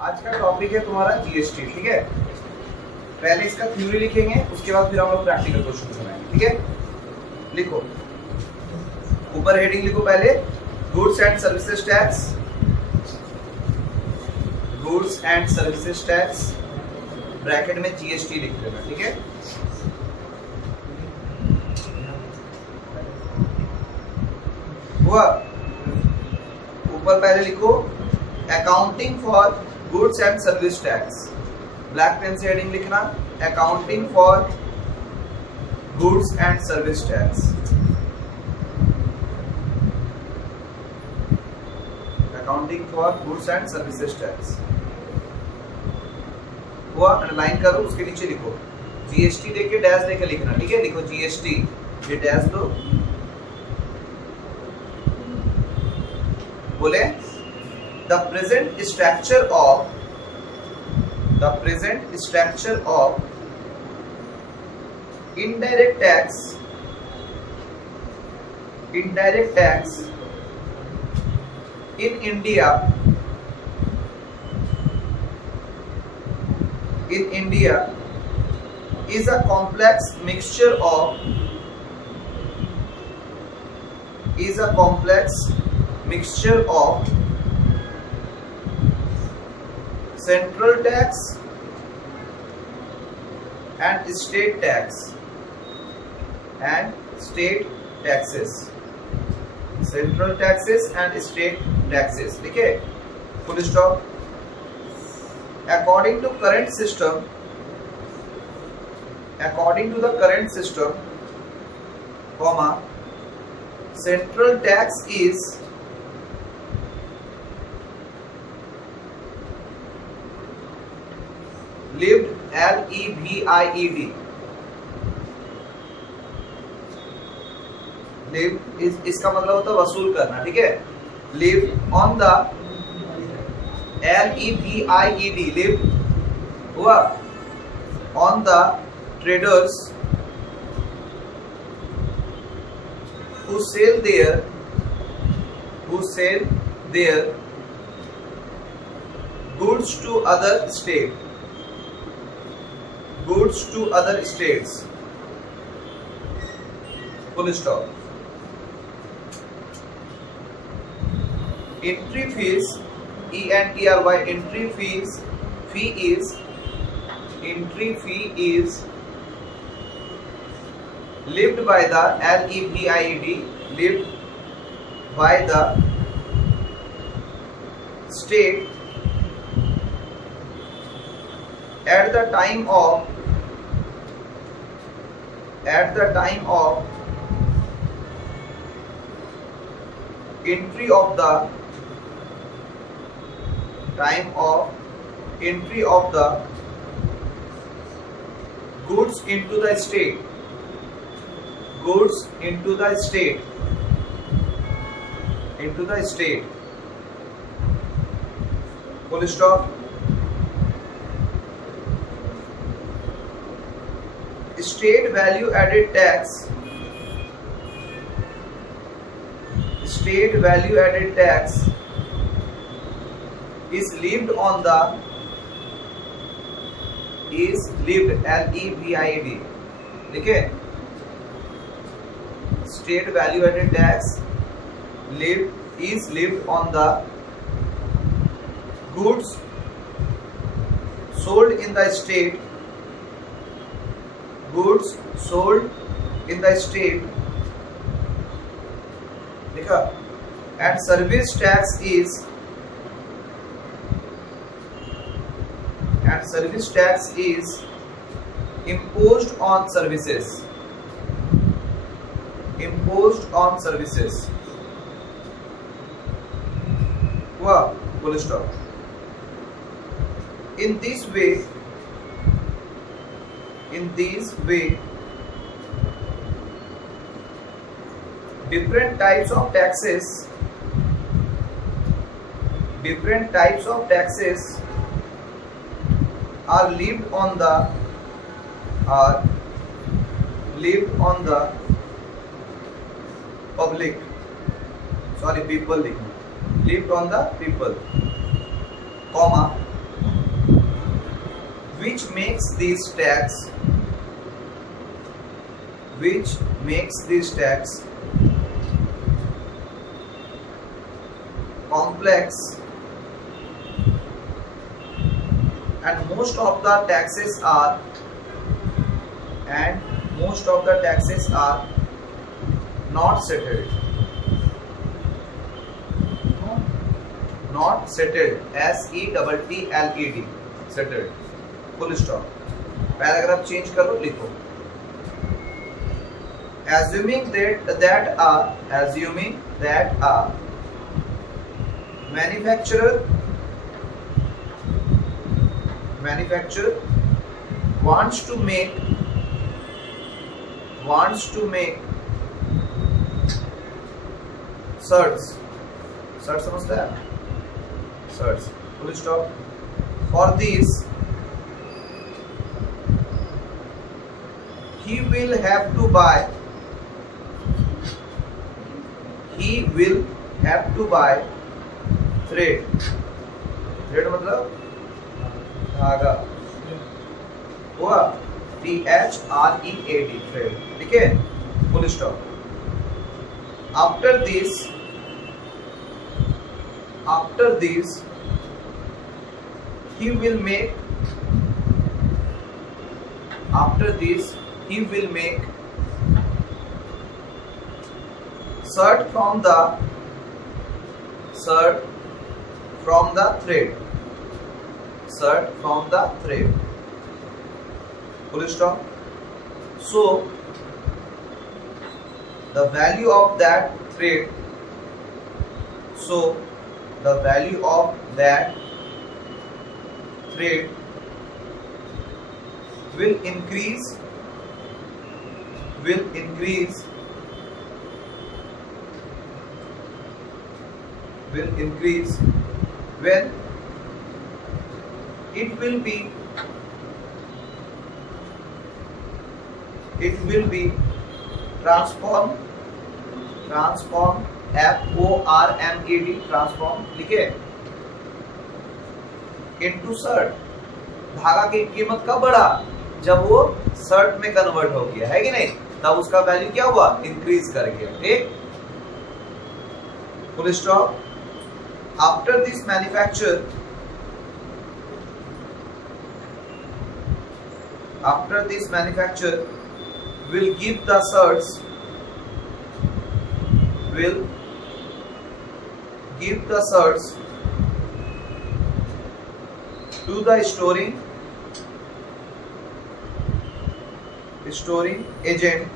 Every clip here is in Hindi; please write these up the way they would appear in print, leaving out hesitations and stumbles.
आज का टॉपिक है तुम्हारा जीएसटी। ठीक है, पहले इसका थ्योरी लिखेंगे, उसके बाद फिर हम लोग प्रैक्टिकल क्वेश्चन बनाएंगे। ठीक है, लिखो, ऊपर हेडिंग लिखो पहले, goods and services tax, goods and services tax, bracket में जीएसटी लिख लेना। ठीक है, हुआ। ऊपर पहले लिखो accounting for goods and service tax, black pen से हेडिंग लिखना, accounting for goods and service tax, accounting for goods and services tax. हुआ, अंडरलाइन करो, उसके नीचे लिखो जीएसटी देके डैश देके लिखना। ठीक है, लिखो जीएसटी, ये डैश दो, बोले the present structure of indirect tax in India is a complex mixture of central tax and state taxes, central taxes and state taxes। ठीक है, full stop. according to the current system, comma, central tax is levied, L-E-V-I-E-D, levied इसका मतलब होता है वसूल करना। ठीक है, levied on the, L-E-V-I-E-D, levied हुआ, on the traders who sell their goods to other states, full stop। Entry fees, E-N-T-R-Y, entry fee is levied by the, L-E-V-I-E-D, levied by the state at the time of entry of the goods into the state, full stop। State value added tax is levied on the, L-E-V-I-D। ठीक है, state value added tax is levied on the goods sold in the state, लिखा, and service tax is imposed on services, हुआ, full stop। in this way different types of taxes are levied on the public, people, levied on the people, comma, which makes these tags complex, and most of the taxes are not settled, SETTLED, settled, full stop. Paragraph change करो, लिखो assuming that a manufacturer wants to make shirts, समझता है, shirts, full stop. For this he will have to buy thread मतलब धागा, हुआ THREAD, thread, ठीक है, full stop. After this he will make shirt from the thread, full stop. So the value of that thread will increase when it will be transformed, FORMED, transform, लिखे, into shirt. धागा की कीमत कब बढ़ा? जब वो शर्ट में कन्वर्ट हो गया, है कि नहीं? तब उसका वैल्यू क्या हुआ? इंक्रीज कर गया, ठीक, full stop. After this manufacturer will give the shirts to the storing agent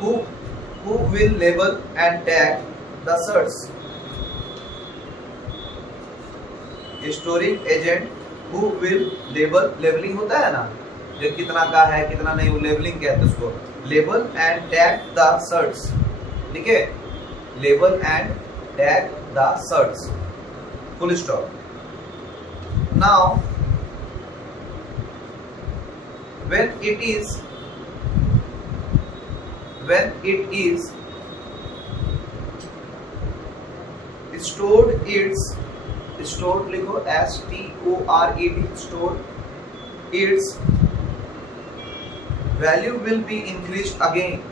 who will label and tag the shirts. Storing agent who will labeling होता है ना, जो कितना का है कितना नहीं, वो लेबलिंग कहते हैं उसको. Label and tag the shirts, ठीक है, label and tag the shirts, full stop. Now when it is stored, लिखो, STORED, stored, its value will be increased again.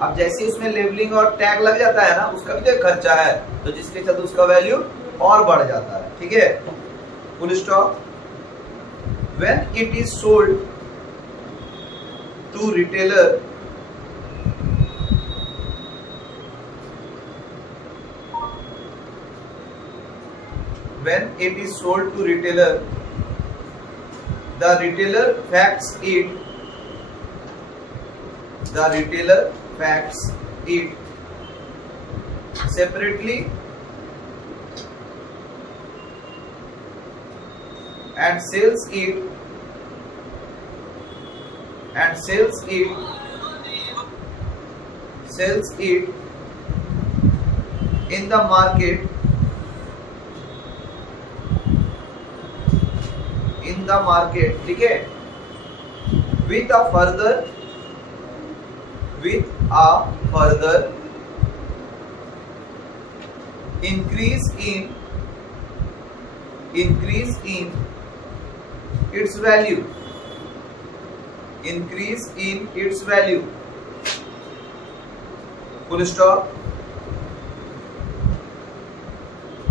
अब जैसे उसमें लेबलिंग और टैग लग जाता है ना, उसका भी तो खर्चा है, तो जिसके चलते उसका वैल्यू और बढ़ जाता है, ठीक है, full stop. When it is sold to retailer, the retailer packs it separately and sells it in the market ठीक है, with a further a further increase in its value, increase in its value, full stop,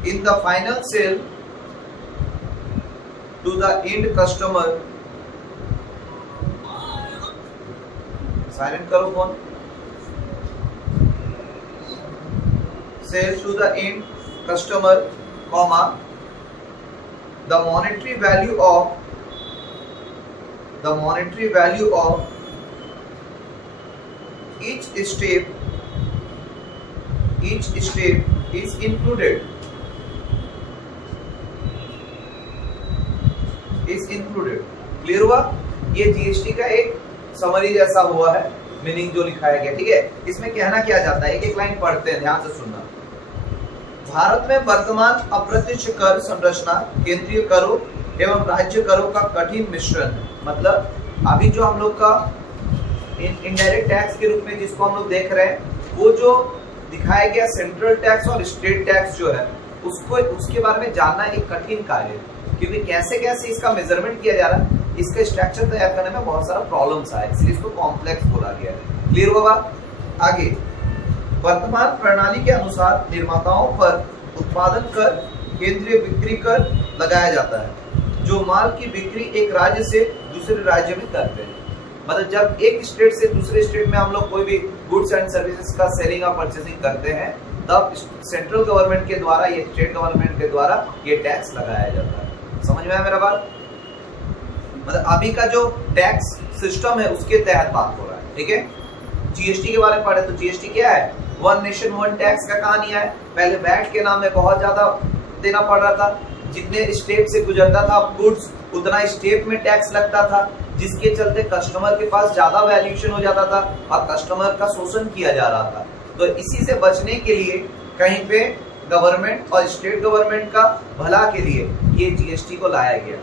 in the final sale to the end customer, silent करो phone, sale to the end customer, comma, the monetary value of each step is included, clear हुआ? ये जीएसटी का एक समरी जैसा हुआ है, मीनिंग जो लिखाया गया, ठीक है। इसमें कहना क्या जाता है, एक एक लाइन पढ़ते हैं, ध्यान से सुनना। भारत में वर्तमान अप्रत्यक्ष कर संरचना केंद्रीय करों एवं राज्य करों का कठिन मिश्रण है। मतलब अभी जो हम लोग का इनडायरेक्ट टैक्स के रूप में जिसको हम लोग देख रहे हैं, वो जो दिखाया गया सेंट्रल टैक्स और स्टेट टैक्स जो है, उसको उसके बारे में जानना एक कठिन कार्य है, क्योंकि कैसे कैसे इसका मेजरमेंट किया जा रहा है, इसका स्ट्रक्चर तैयार करने में बहुत सारा प्रॉब्लम्स आए, इसलिए इसको कॉम्प्लेक्स बोला गया है। क्लियर हुआ बात? आगे, वर्तमान प्रणाली के अनुसार निर्माताओं पर उत्पादन कर केंद्रीय बिक्री कर लगाया जाता है, जो माल की बिक्री एक राज्य से दूसरे राज्य में करते हैं। मतलब जब एक स्टेट से दूसरे स्टेट में हम लोग कोई भी गुड्स एंड सर्विसेज का सेलिंग और परचेसिंग करते हैं, तब सेंट्रल गवर्नमेंट के द्वारा, ये स्टेट गवर्नमेंट के द्वारा ये टैक्स लगाया जाता है। समझ में आया मेरा बात? मतलब अभी का जो टैक्स सिस्टम है उसके तहत बात हो रहा है, ठीक है। जीएसटी के बारे में पढ़े तो जीएसटी क्या है? वन नेशन वन टैक्स का कहानी है। पहले वैट के नाम में बहुत ज्यादा देना पड़ रहा था, जितने स्टेप से गुजरता था गुड्स उतना स्टेप में टैक्स लगता था, जिसके चलते कस्टमर के पास ज्यादा वैल्यूएशन हो जाता था और कस्टमर का शोषण किया जा रहा था। तो इसी से बचने के लिए कहीं पे गवर्नमेंट और स्टेट गवर्नमेंट का भला के लिए ये जीएसटी को लाया गया।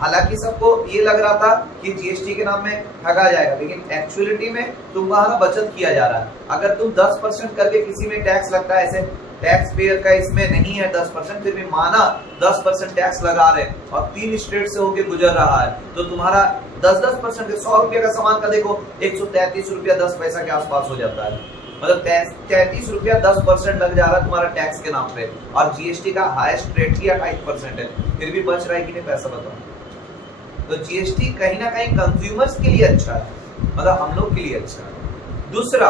हालांकि सबको ये लग रहा था कि जीएसटी के नाम में ठगा जाएगा, लेकिन एक्चुअलिटी में तुम्हारा बचत किया जा रहा है। अगर तुम 10% करके किसी में टैक्स लगता है, ऐसे टैक्स पेयर का इसमें नहीं है 10%, फिर भी माना 10% टैक्स लगा रहे हैं और 3 स्टेट से होके गुजर रहा है, तो तुम्हारा 10% 100 रुपये का सामान का देखो 133 रुपया 10 पैसा के आसपास हो जाता है। मतलब 33 रुपया 10% लग जा रहा है तुम्हारा टैक्स के नाम पे, और जीएसटी का हाईएस्ट रेट ही 28% है, फिर भी बच रहा है कि नहीं पैसा, बताओ। तो जीएसटी कहीं ना कहीं कंज्यूमर्स के लिए अच्छा है, मतलब हम लोग के लिए अच्छा है। दूसरा,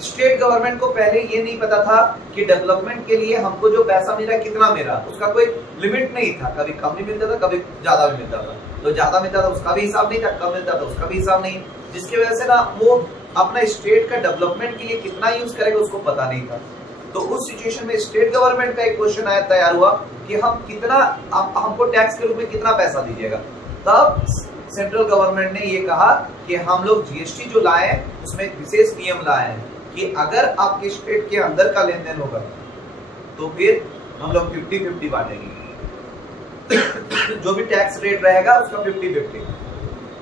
स्टेट गवर्नमेंट को पहले ये नहीं पता था कि डेवलपमेंट के लिए हमको जो पैसा मिला कितना मिला, उसका कोई लिमिट नहीं था, कभी कम भी मिलता था कभी ज्यादा भी मिलता था। तो ज्यादा मिलता था उसका भी हिसाब नहीं था, कम मिलता था उसका भी हिसाब नहीं, जिसकी वजह से ना वो अपना स्टेट का डेवलपमेंट के लिए कितना यूज करेगा उसको पता नहीं था। तो उस सिचुएशन में स्टेट गवर्नमेंट का एक क्वेश्चन आया तैयार हुआ कि हम कितना, हमको टैक्स के रूप में कितना पैसा दीजिएगा। तब सेंट्रल गवर्नमेंट ने ये कहा कि हम लोग जीएसटी जो लाए हैं उसमें एक विशेष नियम लाए हैं कि अगर आपके स्टेट के अंदर का लेन देन होगा तो फिर हम लोग 50-50 बांटेंगे। जो भी टैक्स रेट रहेगा उसका 50-50,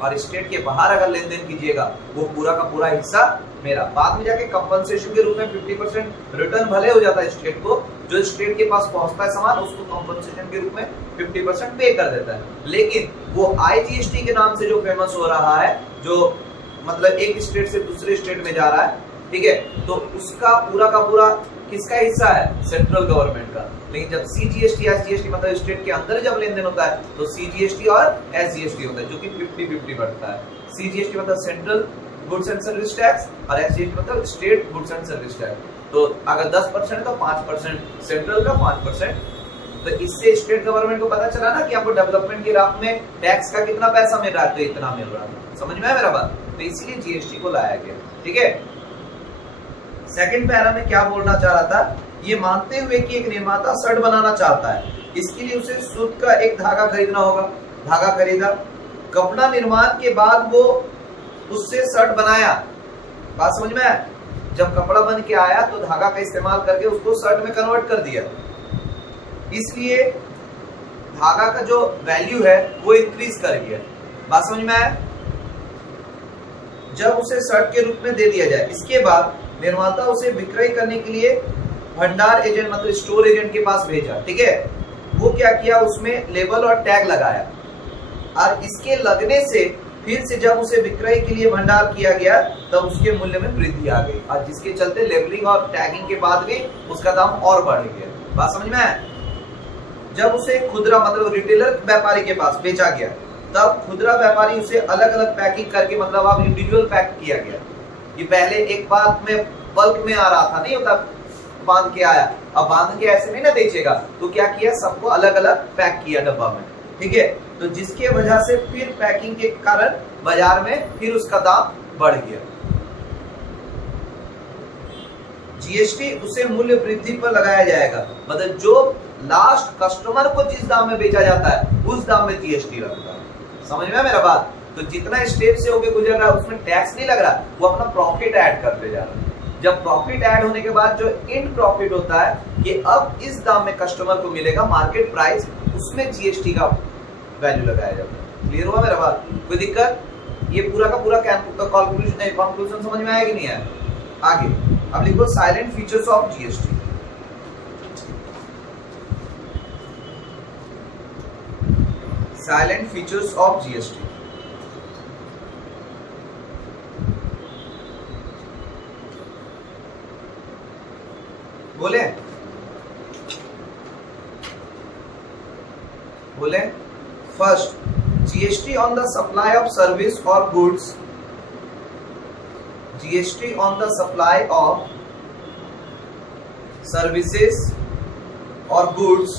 और स्टेट के बाहर अगर लेन देन कीजिएगा वो पूरा का पूरा हिस्सा मेरा। बाद में जाके कंपनसेशन के रूप में 50% रिटर्न भले हो जाता है स्टेट को, जो स्टेट के पास पहुंचता है सामान उसको कंपनसेशन के रूप में 50% पे कर देता है। लेकिन वो आईजीएसटी के नाम से जो फेमस हो रहा है, जो मतलब एक स्टेट से दूसरे स्टेट में जा रहा है, ठीक है, तो उसका पूरा का पूरा किसका हिस्सा है? सेंट्रल गवर्नमेंट का। लेकिन जब सीजीएसटी एसजीएसटी मतलब स्टेट के अंदर जब लेन देन होता है तो सीजीएसटी और एसजीएसटी होता है, जो कि 50-50 बढ़ता है। सीजीएसटी मतलब central goods and service tax और एसजीएसटी मतलब state goods and service tax. तो अगर 10% है तो 5% सेंट्रल का, 5%। तो इससे स्टेट गवर्नमेंट को पता चला ना कि आपको डेवलपमेंट के राह में टैक्स का कितना पैसा मिल रहा है, तो इतना मिल रहा है। समझ में आया मेरा बात? तो इसीलिए जीएसटी को लाया गया, ठीक है। सेकंड पैरा में क्या बोलना चाह रहा था, ये मानते हुए कि एक निर्माता शर्ट बनाना चाहता है, इसके लिए उसे सूत का एक धागा खरीदना होगा। धागा खरीदा, कपड़ा निर्माण के बाद वो उससे शर्ट बनाया। बात समझ में आया? जब कपड़ा बन के आया तो धागा का इस्तेमाल करके उसको शर्ट में कन्वर्ट कर दिया, इसलिए धागा का जो वैल्यू है वो इंक्रीज कर गया। बात समझ में आया? जब उसे शर्ट के रूप में दे दिया जाए। इसके बाद निर्माता उसे विक्रय करने के लिए भंडार एजेंट मतलब स्टोर एजेंट के पास भेजा, ठीक है। वो क्या किया, उसमें लेबल और टैग लगाया, और इसके लगने से फिर से जब उसे विक्रय के लिए भंडार किया गया तब उसके मूल्य में वृद्धि आ गई, और जिसके चलते लेबलिंग और टैगिंग के बाद भी उसका दाम और बढ़ गया। बात समझ में आया? जब उसे खुदरा मतलब रिटेलर व्यापारी के पास बेचा गया तब खुदरा व्यापारी उसे अलग अलग पैकिंग करके मतलब अब इंडिविजुअल पैक किया गया। ये पहले एक बात में बल्क में आ रहा था, नहीं होता बांध के आया, अब बांध के ऐसे नहीं ना बेचेगा, तो क्या किया, सबको अलग अलग पैक किया डब्बा में, ठीक है। तो जिसके वजह से फिर पैकिंग के कारण बाजार में फिर उसका दाम बढ़ गया। जीएसटी उसे मूल्य वृद्धि पर लगाया जाएगा, मतलब जो लास्ट कस्टमर को जिस दाम में बेचा जाता है उस दाम में जीएसटी लगता है। समझ में मेरा बात? तो जितना स्टेप से होके गुजर रहा है उसमें टैक्स नहीं लग रहा, वो अपना प्रॉफिट ऐड करते जा रहा है। जब प्रॉफिट ऐड होने के बाद जो इंड प्रॉफिट होता है कि अब इस दाम में कस्टमर को मिलेगा मार्केट प्राइस, उसमें जीएसटी का वैल्यू लगाया जाता है। क्लियर हुआ मेरा बात? कोई दिक्कत? ये पूरा का पूरा कंक्लूजन समझ में आया कि नहीं आया? आगे अब लिखो silent features of GST. Silent features of GST. बोले बोले first, GST on the supply of service और goods. GST on the supply of services और goods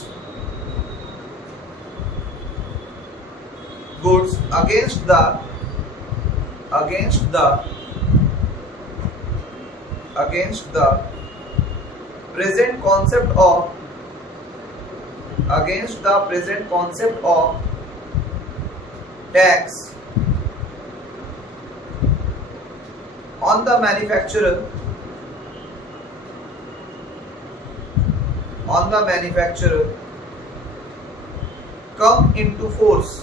against the present concept of tax on the manufacturer come into force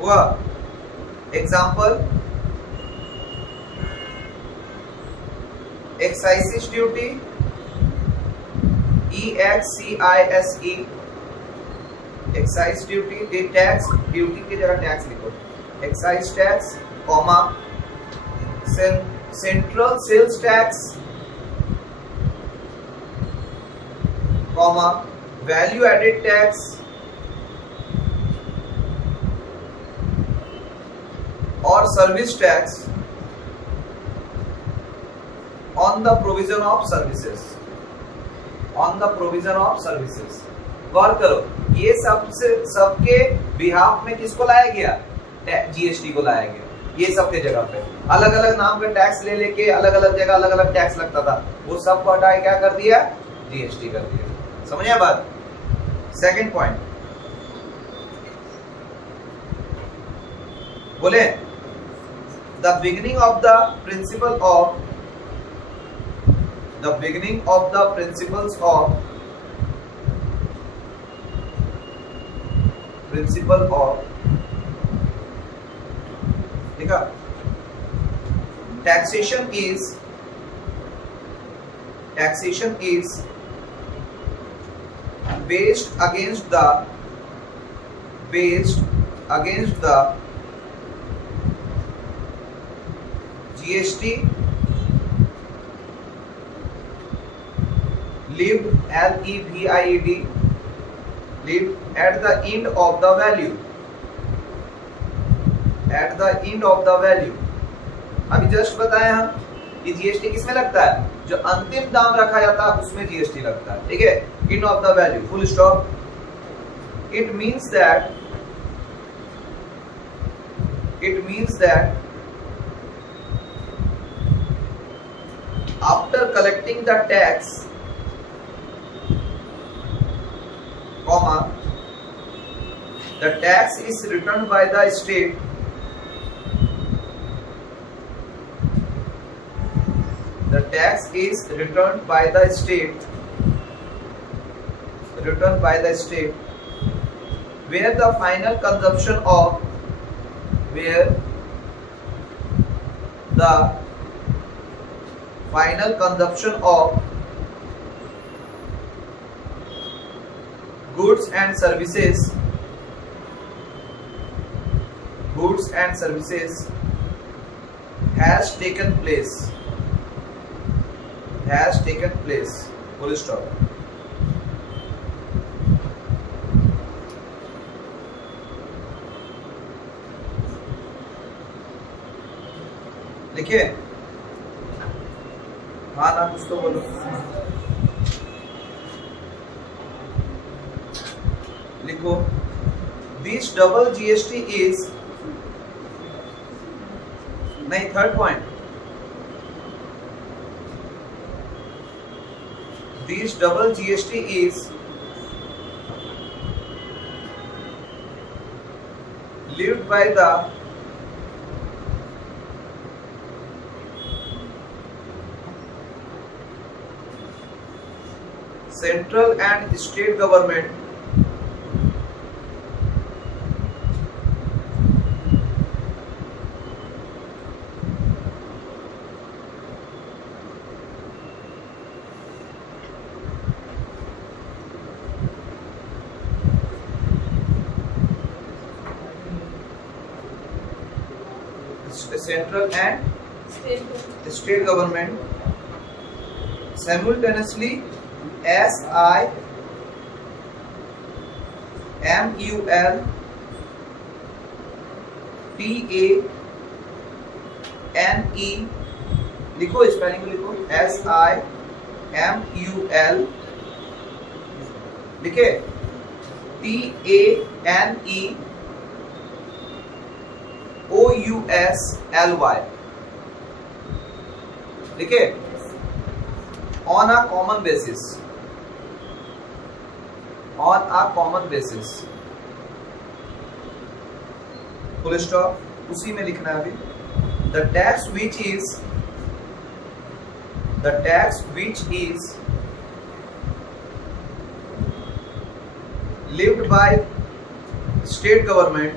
हुआ। Example, excise duty, EXCISE, excise duty, tax, duty की जगह टैक्स लिखो, excise tax, comma, central sales tax, comma, value added tax और service tax on the provision of services. गौर करो, ये सबके बिहाफ में किसको लाया गया? जीएसटी को लाया गया। ये सबके जगह पे अलग अलग नाम का टैक्स ले लेके अलग अलग जगह अलग अलग टैक्स लगता था, वो सब को हटा के क्या कर दिया? जीएसटी कर दिया। समझिए बात? सेकंड पॉइंट बोले, the beginning of the principles of देखा, taxation is based against the GST levied at the end of the value. अभी जस्ट बताया हम कि जीएसटी किसमें लगता है? जो अंतिम दाम रखा जाता है उसमें जीएसटी लगता है, ठीक है। end of the value, full stop. It means that after collecting the tax, the tax is returned by the state The tax is returned by the state, where the final consumption of goods and services has taken place. Full stop. लिखिए, हाँ ना कुछ तो बोलो। लिखो, this double GST is, नहीं, third point, this double GST is lived by the central and state government state government simultaneously SIMULTANE, लिखो, स्पेलिंग में लिखो, SIMUL, लिखे, TANEOUSLY, लिखे, on a common basis, full stop, उसी में लिखना है अभी। The tax which is lived by state government,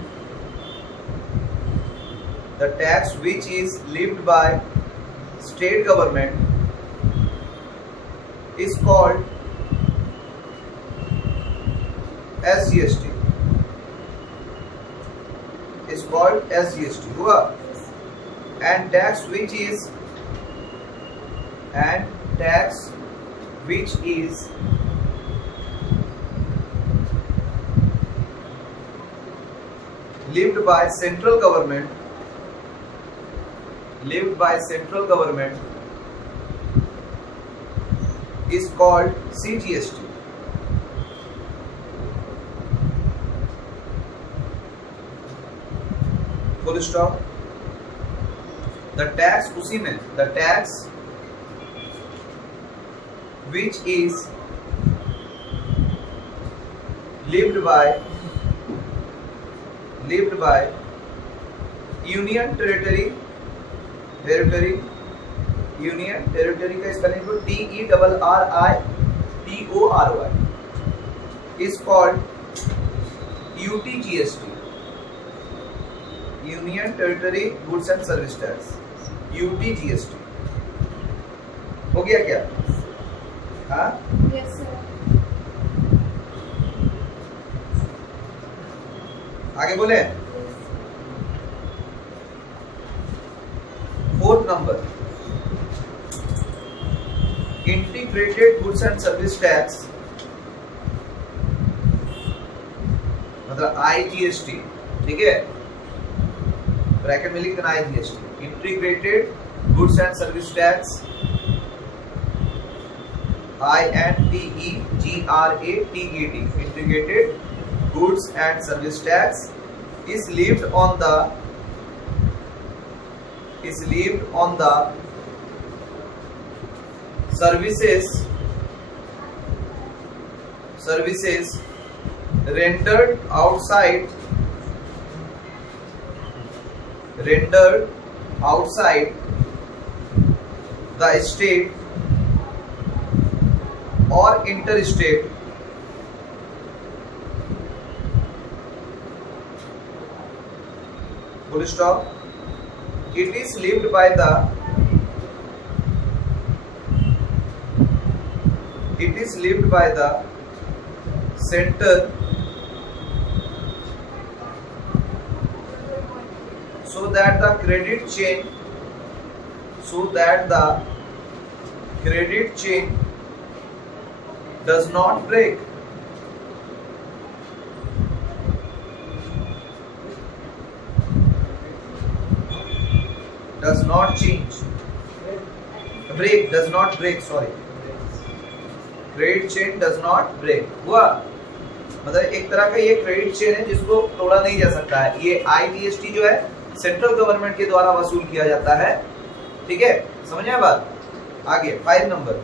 is called SGST, हुआ। and tax which is lived by central government is called CGST. Full stop. The tax उसी में, the tax which is lived by union territory का स्पेलिंग को TERRITORY is called UTGST, Union Territory Goods and Service Tax, UTGST। हो गया क्या? हाँ? Yes sir। आगे बोले। Fourth number, integrated goods and service tax, मतलब IGST, ठीक है, ब्रैकेट में लिख देना IGST, integrated goods and service tax, INTEGRATAT, integrated goods and service tax is levied on the services rendered outside the state और inter state full stop, it is lived by the center so that the credit chain does not break. Does not break, sorry. Credit chain does not break हुआ, मतलब एक तरह का ये क्रेडिट चेन है जिसको तोड़ा नहीं जा सकता है। ये IGST जो है सेंट्रल गवर्नमेंट के द्वारा वसूल किया जाता है, ठीक है, समझे बात। आगे 5 number,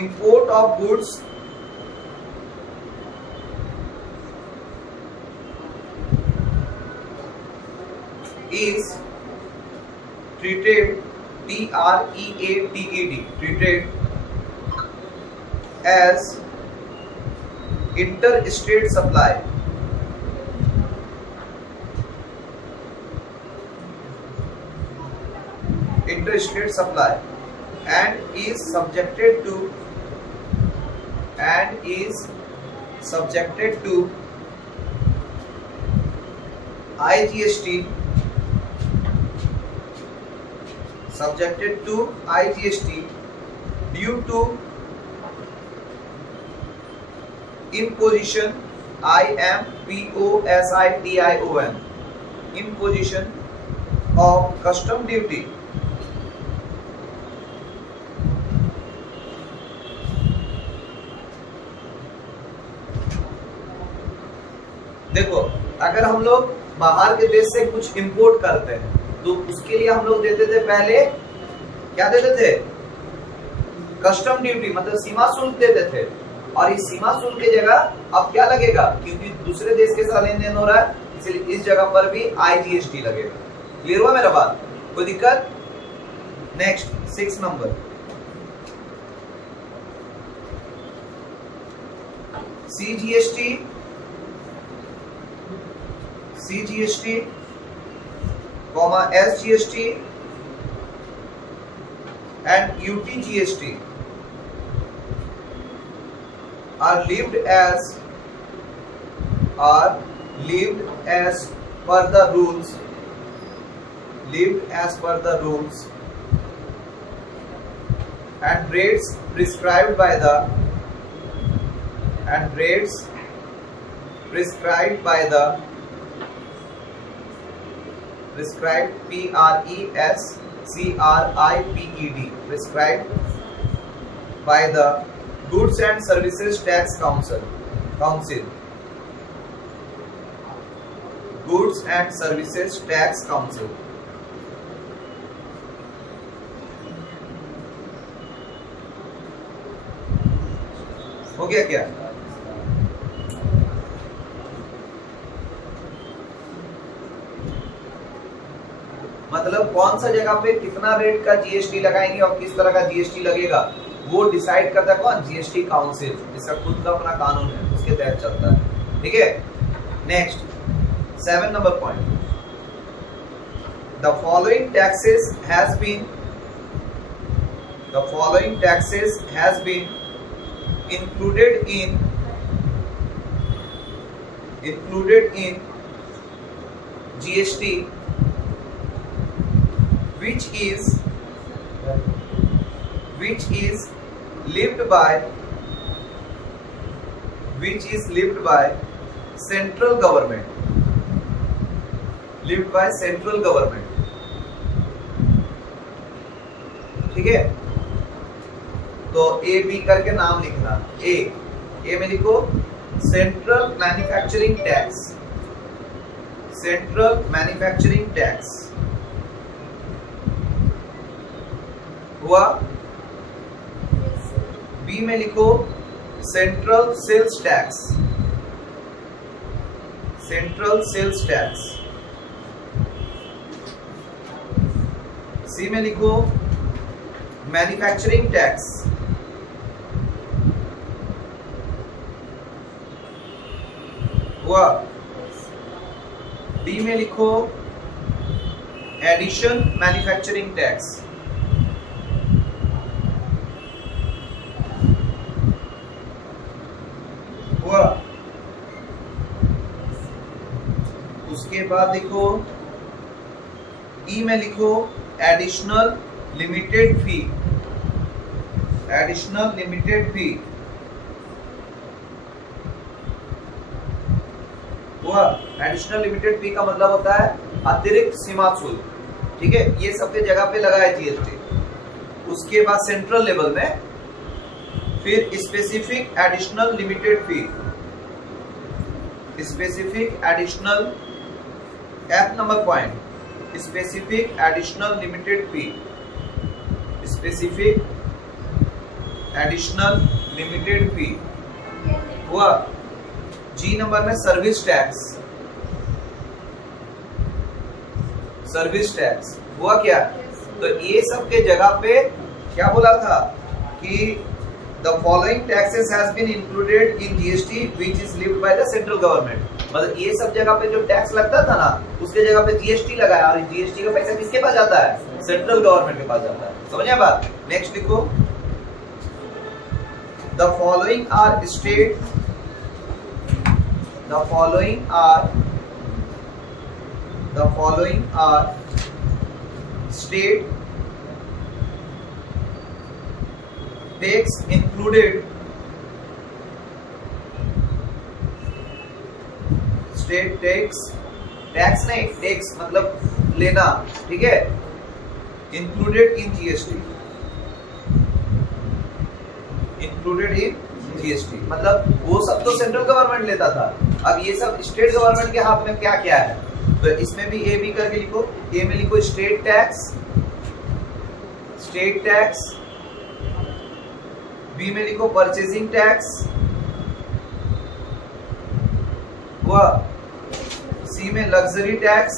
import of goods is treated, treated as interstate supply, and is subjected to IGST, due to imposition, imposition, imposition of custom duty. देखो, अगर हम लोग बाहर के देश से कुछ इंपोर्ट करते हैं तो उसके लिए हम लोग देते थे, पहले क्या देते थे, कस्टम ड्यूटी, मतलब सीमा शुल्क देते थे। और इस सीमा शुल्क की जगह अब क्या लगेगा, क्योंकि दूसरे देश के साथ लेन देन हो रहा है, इसलिए इस जगह पर भी IGST लगेगा। क्लियर हुआ मेरा बात, कोई दिक्कत। Next 6 number, CGST, SGST and UTGST are lived as per the rules, and rates prescribed by the prescribed by the Goods and Services Tax Council, Goods and Services Tax Council। हो गया क्या? मतलब कौन सा जगह पे कितना रेट का GST लगाएंगे और किस तरह का GST लगेगा वो डिसाइड करता है कौन, GST काउंसिल। इसका खुद का अपना कानून है, उसके तहत चलता है, ठीक है। Next 7 number point, the following taxes has been included in GST which is lived by central government, ठीक है। तो A B करके नाम लिखना, A में लिखो सेंट्रल मैन्युफैक्चरिंग टैक्स हुआ। B में लिखो सेंट्रल सेल्स टैक्स, सी में लिखो मैन्युफैक्चरिंग टैक्स, हुआ। डी में लिखो एडिशन मैन्युफैक्चरिंग टैक्स, हुआ। उसके बाद लिखो ई में लिखो एडिशनल लिमिटेड फी, एडिशनल लिमिटेड फी, हुआ। एडिशनल लिमिटेड फी का मतलब होता है अतिरिक्त सीमा शुल्क, ठीक है, ये सबके जगह पे लगा है जीएसटी। उसके बाद सेंट्रल लेवल में फिर specific additional limited fee, specific additional, F number point, specific additional limited fee, specific additional limited fee, हुआ। जी नंबर में सर्विस टैक्स, सर्विस टैक्स, हुआ क्या? तो ये सब के जगह पे क्या बोला था कि the following taxes has been included in GST which is levied by the central government, मतलब ये सब जगह पे जो टैक्स लगता था ना उसके जगह पे जीएसटी लगाया, और जीएसटी का पैसा किसके पास जाता है? सेंट्रल गवर्नमेंट के पास जाता है। समझे बात? नेक्स्ट लिखो the following are state, the following are state tax included, state tax, tax नहीं, टैक्स मतलब लेना, ठीक है, included in GST, included in GST मतलब वो सब तो सेंट्रल गवर्नमेंट लेता था, अब ये सब स्टेट गवर्नमेंट के हाथ में क्या क्या है, तो इसमें भी ए बी करके लिखो। ए में लिखो state tax, state tax, B में लिखो परचेजिंग टैक्स, हुआ। सी में लग्जरी टैक्स,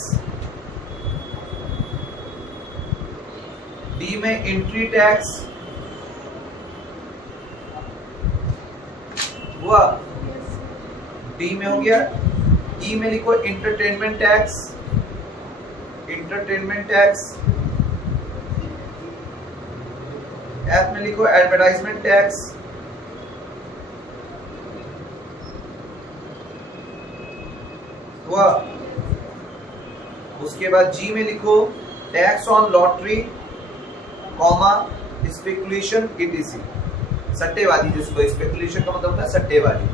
डी में एंट्री टैक्स, हुआ। डी में हो गया। ई में लिखो entertainment tax, entertainment tax. F में लिखो एडवर्टाइजमेंट टैक्स, हुआ। उसके बाद जी में लिखो tax on lottery, comma speculation etc, सट्टेबाजी, जिसको स्पेकुलेशन का मतलब होता है सट्टेबाजी,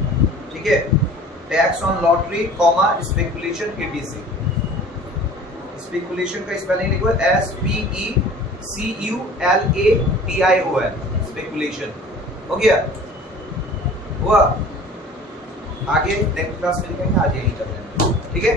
ठीक है। Tax on lottery, comma speculation etc. Speculation का स्पेलिंग लिखो SPECULATION, स्पेकुलेशन, हो गया, हुआ। आगे नेक्स्ट क्लास में लिखेंगे, आज यही कर रहे हैं, ठीक है।